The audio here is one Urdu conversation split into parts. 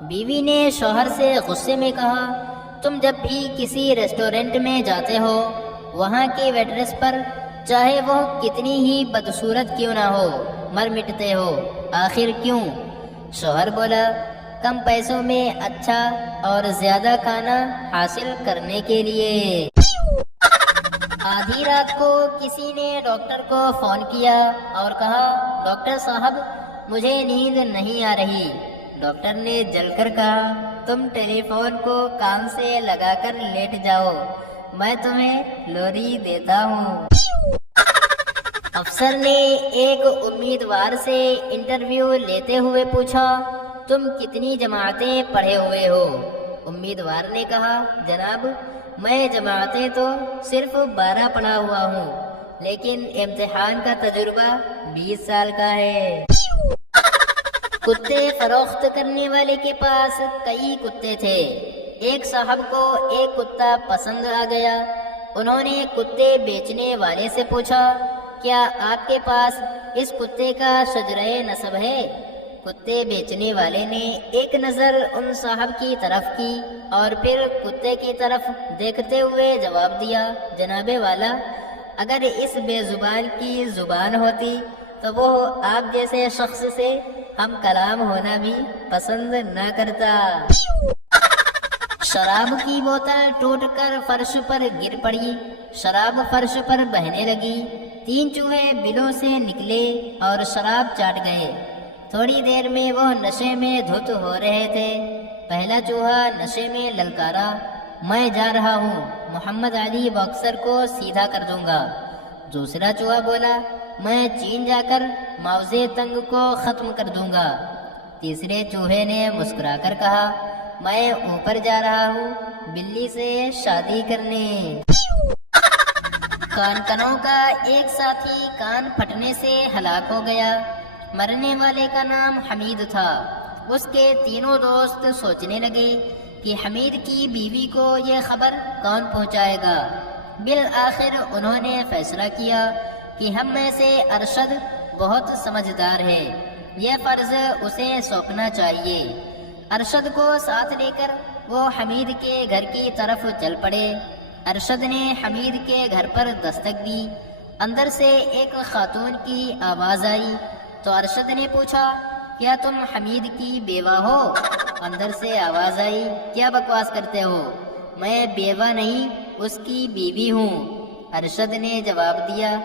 بیوی نے شوہر سے غصے میں کہا، تم جب بھی کسی ریسٹورنٹ میں جاتے ہو، وہاں کی ویٹریس پر چاہے وہ کتنی ہی بدصورت کیوں نہ ہو مر مٹتے ہو، آخر کیوں؟ شوہر بولا، کم پیسوں میں اچھا اور زیادہ کھانا حاصل کرنے کے لیے۔ آدھی رات کو کسی نے ڈاکٹر کو فون کیا اور کہا، ڈاکٹر صاحب مجھے نیند نہیں آ رہی۔ ڈاکٹر نے جل کر کہا، تم ٹیلی فون کو کان سے لگا کر لیٹ جاؤ، میں تمہیں لوری دیتا ہوں۔ افسر نے ایک امیدوار سے انٹرویو لیتے ہوئے پوچھا، تم کتنی جماعتیں پڑھے ہوئے ہو؟ امیدوار نے کہا، جناب میں جماعتیں تو صرف 12 پڑھا ہوا ہوں، لیکن امتحان کا تجربہ 20 سال کا ہے۔ کتے فروخت کرنے والے کے پاس کئی کتے تھے۔ ایک صاحب کو ایک کتا پسند آ گیا۔ انہوں نے کتے بیچنے والے سے پوچھا، کیا آپ کے پاس اس کتے کا شجرہ نسب ہے؟ کتے بیچنے والے نے ایک نظر ان صاحب کی طرف کی اور پھر کتے کی طرف دیکھتے ہوئے جواب دیا، جناب والا، اگر اس بے زبان کی زبان ہوتی تو وہ آپ جیسے شخص سے ہم کلام ہونا بھی پسند نہ کرتا۔ شراب کی بوتل ٹوٹ کر فرش پر گر پڑی، شراب فرش پر بہنے لگی۔ 3 چوہے بلوں سے نکلے اور شراب چاٹ گئے۔ تھوڑی دیر میں وہ نشے میں دھت ہو رہے تھے۔ پہلا چوہا نشے میں للکارا، میں جا رہا ہوں، محمد علی باکسر کو سیدھا کر دوں گا۔ دوسرا چوہا بولا، میں چین جا کر معاوضے تنگ کو ختم کر دوں گا۔ تیسرے چوہے نے مسکرا کر کہا، میں اوپر جا رہا ہوں بلی سے شادی کرنے۔ کانکنوں کا ایک ساتھی کان پھٹنے سے ہلاک ہو گیا۔ مرنے والے کا نام حمید تھا۔ اس کے تینوں دوست سوچنے لگے کہ حمید کی بیوی کو یہ خبر کون پہنچائے گا۔ بالآخر انہوں نے فیصلہ کیا کہ ہم میں سے ارشد بہت سمجھدار ہے، یہ فرض اسے سونپنا چاہیے۔ ارشد کو ساتھ لے کر وہ حمید کے گھر کی طرف چل پڑے۔ ارشد نے حمید کے گھر پر دستک دی۔ اندر سے ایک خاتون کی آواز آئی تو ارشد نے پوچھا، کیا تم حمید کی بیوہ ہو؟ اندر سے آواز آئی، کیا بکواس کرتے ہو، میں بیوہ نہیں اس کی بیوی ہوں۔ ارشد نے جواب دیا،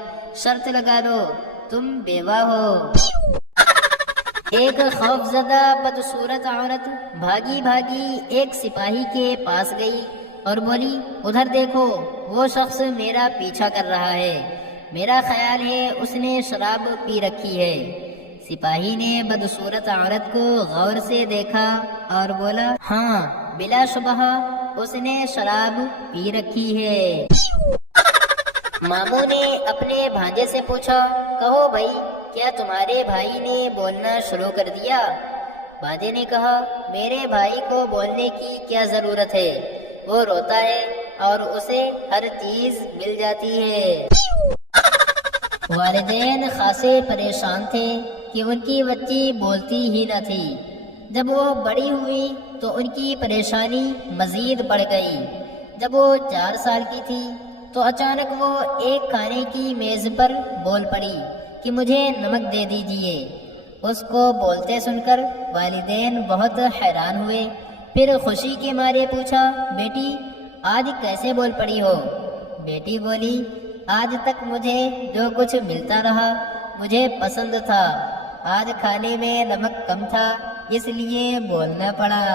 شرط لگا دو تم بیوہ ہو۔ ایک خوفزدہ بدصورت عورت بھاگی بھاگی ایک سپاہی کے پاس گئی اور بولی، ادھر دیکھو، وہ شخص میرا پیچھا کر رہا ہے، میرا خیال ہے اس نے شراب پی رکھی ہے۔ سپاہی نے بدصورت عورت کو غور سے دیکھا اور بولا، ہاں بلا شبہ اس نے شراب پی رکھی ہے۔ ماموں نے اپنے بھانجے سے پوچھا، کہو بھائی، کیا تمہارے بھائی نے بولنا شروع کر دیا؟ بھانجے نے کہا، میرے بھائی کو بولنے کی کیا ضرورت ہے، وہ روتا ہے اور اسے ہر چیز مل جاتی ہے۔ والدین خاصے پریشان تھے کہ ان کی بچی بولتی ہی نہ تھی۔ جب وہ بڑی ہوئی تو ان کی پریشانی مزید بڑھ گئی۔ جب وہ 4 سال کی تھی تو اچانک وہ ایک کھانے کی میز پر بول پڑی کہ مجھے نمک دے دیجیے۔ اس کو بولتے سن کر والدین بہت حیران ہوئے۔ پھر خوشی کے مارے پوچھا، بیٹی آج کیسے بول پڑی ہو؟ بیٹی بولی، آج تک مجھے جو کچھ ملتا رہا مجھے پسند تھا، آج کھانے میں نمک کم تھا اس لیے بولنا پڑا۔